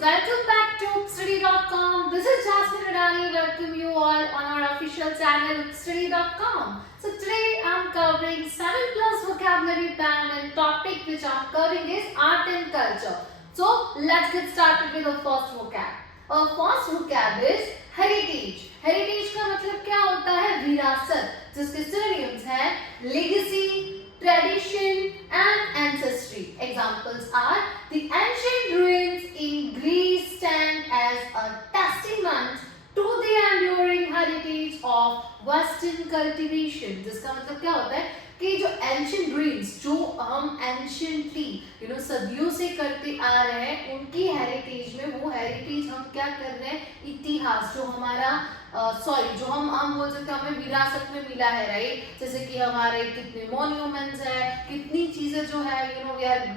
welcome back to Upstudy.com. This is Jasmine Radani. Welcome you all on our official channel Upstudy.com. So today I'm covering 7 plus vocabulary band and topic which I'm covering is art and culture. So let's get started with the first vocab. Our first vocab is heritage. Heritage का मतलब क्या होता है? विरासत, जिसके synonyms हैं legacy, tradition and ancestry. Examples are the ancient ruins in Greece stand as a testament to the enduring heritage of Western cultivation. जिसका मतलब क्या होता है कि जो एंशियंट रुइंस जो हम एंशियंटली सदियों से करते आ रहे हैं, उनकी हेरिटेज में वो हेरिटेज हम क्या कर रहे हैं, इतिहास जो हमारा जो हम बोल सकते हैं हमें विरासत में मिला है, राइट। जैसे कि हमारे कितने मॉन्यूमेंट्स है, कितनी चीजें जो है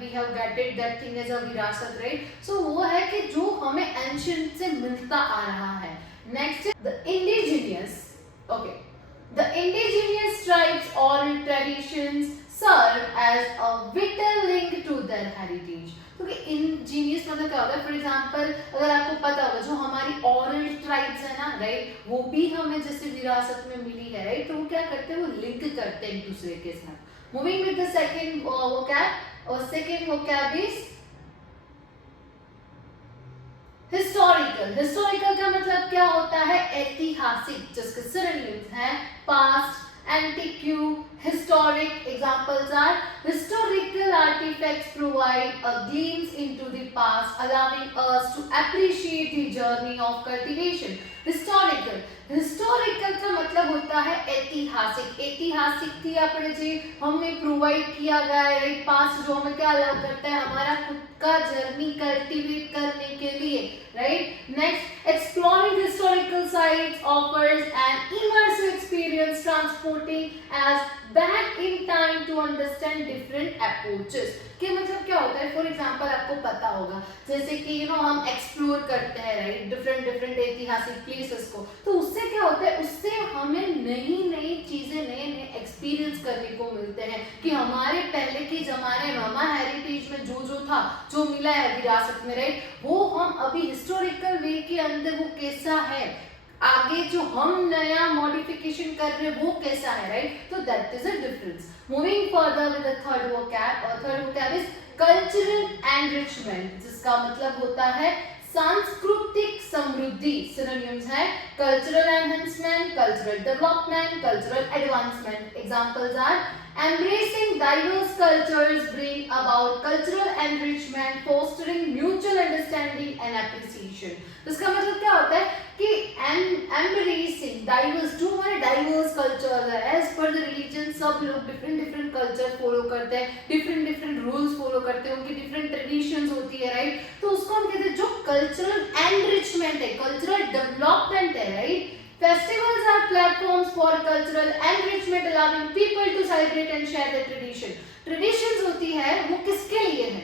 we have gated that thing as a विरासत, राइट। सो वो है कि जो हमें एंशियंट से मिलता आ रहा है। Next is the indigenous. Okay, the indigenous tribes oral traditions serve as a vital link to their heritage. क्योंकि इंजीनियस मतलब क्या होता है? फॉर एग्जाम्पल अगर आपको पता होगा जो हमारी ओरल ट्राइब्स है ना, राइट, वो भी हमें जैसे विरासत में मिली है, राइट। तो वो क्या करते हैं, वो लिंक करते हैं एक दूसरे के साथ। Moving with the second vocab, और second vocab is historical. Historical का मतलब क्या होता है? ऐतिहासिक, जिसके सिनोनिम्स हैं past, antique, historic. Examples are historical artifacts provide a glimpse into the past, allowing us to appreciate the journey of cultivation. Historical का मतलब होता है ऐतिहासिक। ऐतिहासिक थी अपने जी हमें प्रोवाइड किया गया है, पास्ट जो हमें क्या अलाउ करता है, हमारा खुद का जर्नी कल्टीवेट करने के लिए, right. Next, exploring historical sites offers an immersive experience transporting us back in time to understand different approaches. के मतलब क्या होता है? फॉर एग्जांपल आपको पता होगा जैसे कि हम एक्सप्लोर करते हैं, राइट, डिफरेंट ऐतिहासिक प्लेसेस को, तो उससे क्या होता है, उससे हमें नई चीजें, नए एक्सपीरियंस करने को मिलते हैं कि हमारे पहले के जमाने में हमारे हेरिटेज में जो था, जो मिला है विरासत में, राइट, वो हम अभी हिस्टोरिकल वे के अंदर वो कैसा है, आगे जो हम नया मॉडिफिकेशन कर रहे हैं वो कैसा है, राइट। तो that is a difference. Moving further with the third vocab, और third vocab is cultural enrichment, जिसका मतलब होता है सांस्कृतिक समृद्धि। सिनोनिम्स है cultural enhancement, cultural development, cultural advancement. Examples are embracing diverse cultures bring about cultural enrichment, fostering mutual understanding and appreciation. इसका मतलब क्या होता है कि embracing diverse, जो हमारे diverse cultures है, as per the religion सब लोग different culture follow करते हैं, different rules follow करते हैं, उनकी different traditions होती है, right। तो उसको हम कहते हैं जो cultural enrichment है, cultural development है, right। Festivals are platforms for cultural enrichment, allowing people to celebrate and share their tradition. Traditions होती है वो किसके लिए है?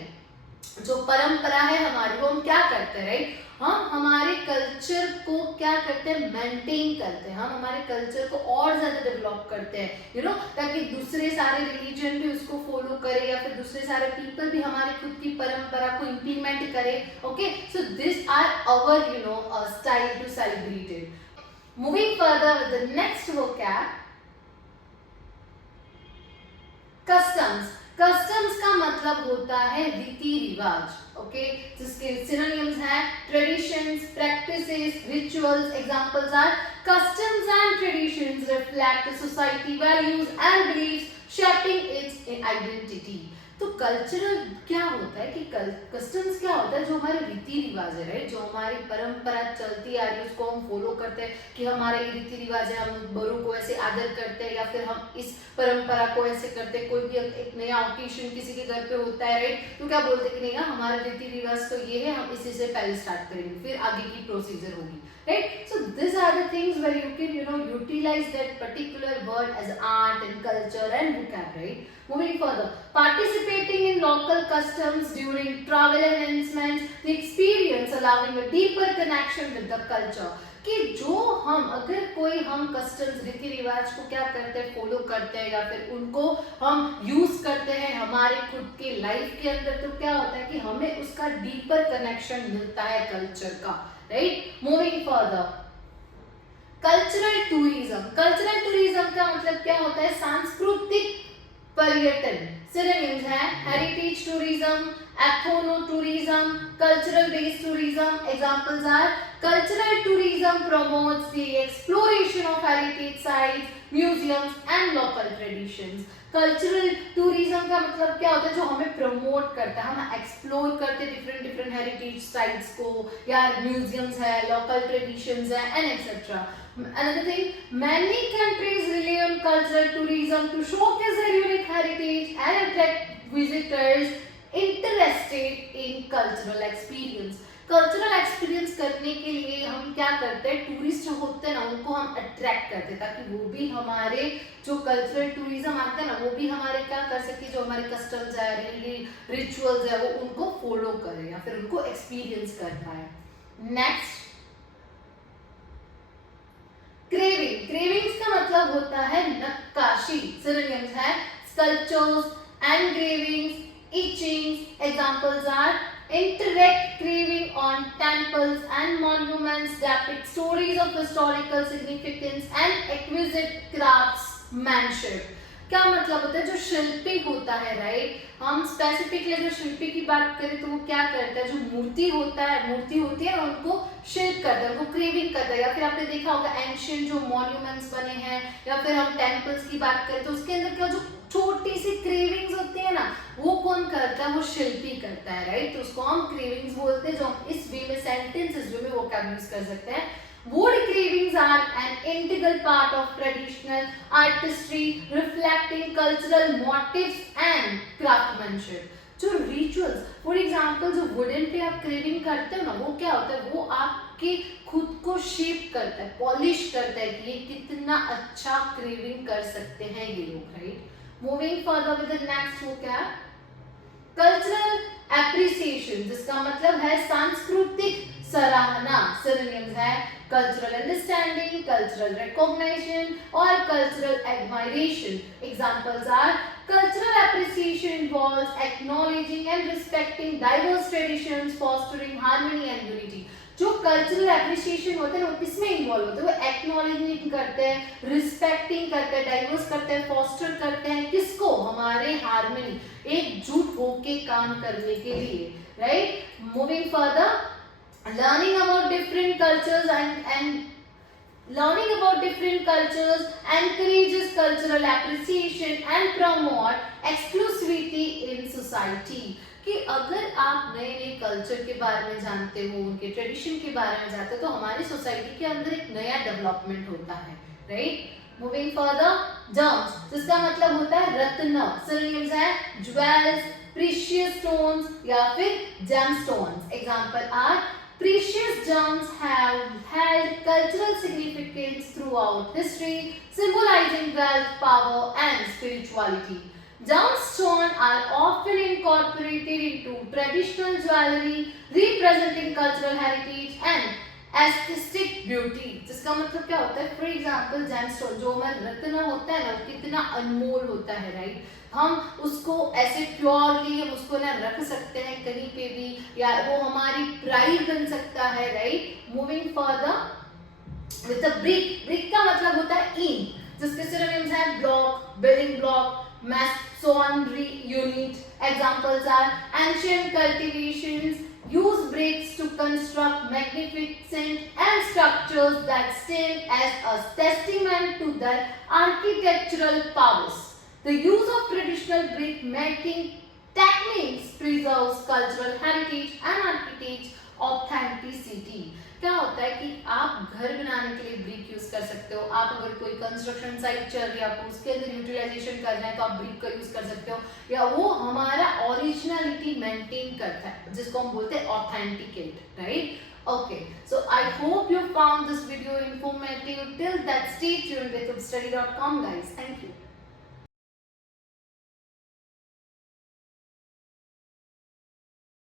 जो परंपरा है हमारी, वो हम क्या करते हैं, राइट, हम हमारे कल्चर को क्या करते हैं, मेंटेन करते हैं, हम हमारे कल्चर को और ज्यादा डेवलप करते हैं, ताकि दूसरे सारे रिलीजन भी उसको फॉलो करे या फिर दूसरे सारे पीपल भी हमारे खुद की परंपरा को इम्प्लीमेंट करे। Okay, so this are our style to celebrate it. Moving further with the next vocab, customs. Customs का मतलब होता है रीति रिवाज, ओके, जिसके synonyms हैं traditions, practices, rituals. Examples are customs and traditions reflect the society values and beliefs, shaping its identity. तो cultural क्या होता है कि कस्टम्स क्या होता है, जो हमारे रीति रिवाज है, राइट, जो हमारी परंपरा चलती आ रही है उसको हम फॉलो करते हैं कि हमारे ये रीति रिवाज है, हम बड़ों को ऐसे आदर करते हैं या फिर हम इस परंपरा को ऐसे करते हैं। कोई भी एक नया ओकेजन किसी के घर पे होता है, राइट, तो क्या बोलते हैं कि नहीं हमारा रीति रिवाज तो ये है, हम इसी से पहले स्टार्ट करेंगे, फिर आगे की प्रोसीजर होगी, right। So these are the things where you can utilize that particular word as art and culture and vocab, right। Moving further, participating in local customs during travel enhancements, the experience having a deeper connection with the culture. कि जो हम अगर कोई हम customs रीति रिवाज को क्या करते हैं, फॉलो करते हैं या फिर उनको हम यूज करते हैं हमारे खुद के लाइफ के अंदर, तो क्या होता है कि हमें उसका डीपर कनेक्शन मिलता है कल्चर का, right. Moving further, cultural tourism. Cultural tourism का मतलब क्या होता है, सांस्कृतिक पर्यटन। सिनोनिम्स है heritage tourism, ethno tourism, cultural based tourism. Examples are cultural tourism promotes the exploration of heritage sites, museums and local traditions. Cultural tourism का मतलब क्या होता है, जो हमें प्रमोट करता है, हम एक्सप्लोर करते हैं डिफरेंट डिफरेंट हेरिटेज साइट्स को, या म्यूजियम्स है, लोकल ट्रेडिशंस है and etcetera. Another thing, many countries rely on cultural tourism to showcase their unique heritage and attract visitors interested in cultural experience. Cultural experience करने के लिए हम क्या करते हैं, टूरिस्ट होते हैं ना, उनको हम अट्रैक्ट करते हैं ताकि वो भी हमारे जो कल्चरल टूरिज्म आते हैं ना, वो भी हमारे क्या कर सके, जो हमारे कस्टम्स है, रिचुअल्स है, वो उनको फॉलो करे या फिर उनको एक्सपीरियंस कर पाए। Next, craving. क्रेविंग्स का मतलब होता है नक्काशी। सिनोनिम्स है sculptures, engravings, etchings. Examples are indirect craving on temples and monuments depict stories of historical significance and exquisite craftsmanship. क्या मतलब होता है, जो शिल्पी होता है, राइट, हम स्पेसिफिकली जो शिल्पी की बात करें तो वो क्या करता है, जो मूर्ति होता है, मूर्ति होती है उनको शिल्प करता है, उनको क्रेविंग करता है। या फिर आपने देखा होगा एंशिएंट जो मॉन्यूमेंट्स बने हैं, या फिर हम टेम्पल्स की बात करें तो उसके अंदर क्या जो छोटी सी क्रेविंग्स होती है ना, वो कौन करता है, वो शिल्पी करता है, राइट। तो उसको हम क्रेविंग्स बोलते हैं, जो हम इस वे में सेंटेंसेस वे में वोकैब यूज कर सकते हैं। Wood cravings are an integral part of traditional artistry, reflecting cultural motifs and craftsmanship. जो rituals, for example, जो wooden पे आप craving करते हो ना, वो क्या होता है, वो आपके खुद को शेप करता है, पॉलिश करता है कि ये कितना अच्छा craving कर सकते हैं ये लोग, right? Moving further with the next vocab, cultural appreciation, जिसका मतलब है सांस्कृतिक सराहना। सिनोनिम्स है कल्चरल अंडरस्टैंडिंग, कल्चरल रिकॉग्निशन और cultural admiration. Examples are cultural appreciation involves acknowledging and respecting diverse traditions, fostering harmony and unity. जो कल्चरल एप्रिसिएशन होते हैं वो किसमें इन्वॉल्व होते हैं, वो एक्नॉलेजिंग करते हैं, रिस्पेक्टिंग करते हैं, डाइवर्स करते हैं, फॉस्टर करते हैं, किसको, हमारे हार्मनी, एकजुट होके काम करने के लिए, right. Moving further, learning about different cultures and learning about different cultures encourages cultural appreciation and promote exclusivity in society. कि अगर आप नए नए कल्चर के बारे में जानते हो, उनके ट्रेडिशन के बारे में जानते हो, तो हमारी सोसाइटी के अंदर एक नया डेवलपमेंट होता है, राइट। मूविंग फर्दर, जम्स, जिसका मतलब होता है रत्न। सिनोनिम्स है ज्वेल्स, प्रीशियस स्टोन्स या फिर gemstones. Examples are precious gems have held cultural significance throughout history, symbolizing wealth, power, and spirituality. Gemstones are often incorporated into traditional jewelry, representing cultural heritage and aesthetic beauty. जिसका मतलब क्या होता है, for example gemstone, जो हमारा रत्न होता है ना, वो कितना अनमोल होता है, राइट। हम उसको ऐसे प्योरली हम उसको ना रख सकते हैं कहीं पे भी, या वो हमारी प्राइड बन सकता है, right. Moving further with the brick. Brick का मतलब होता है ईंट, जिसके सिनोनिम्स हैं block, building block, masonry unit. Examples are ancient cultivations use bricks to construct magnificent and structures that stand as a testament to their architectural powers. The use of traditional brick making techniques preserves cultural heritage and architecture authenticity. क्या होता है कि आप घर बनाने के लिए brick use कर सकते हो, आप अगर कोई कंस्ट्रक्शन साइट चल रही है, आपको उसके अंदर यूटिलाइजेशन करना है तो आप ब्रिक का यूज कर सकते हो, या वो हमारा ओरिजिनलिटी मेंटेन करता है, जिसको हम बोलते हैं authenticate, right. Okay, so I hope you found this video informative. Till that, stay tuned with upstudy.com guys. Thank you.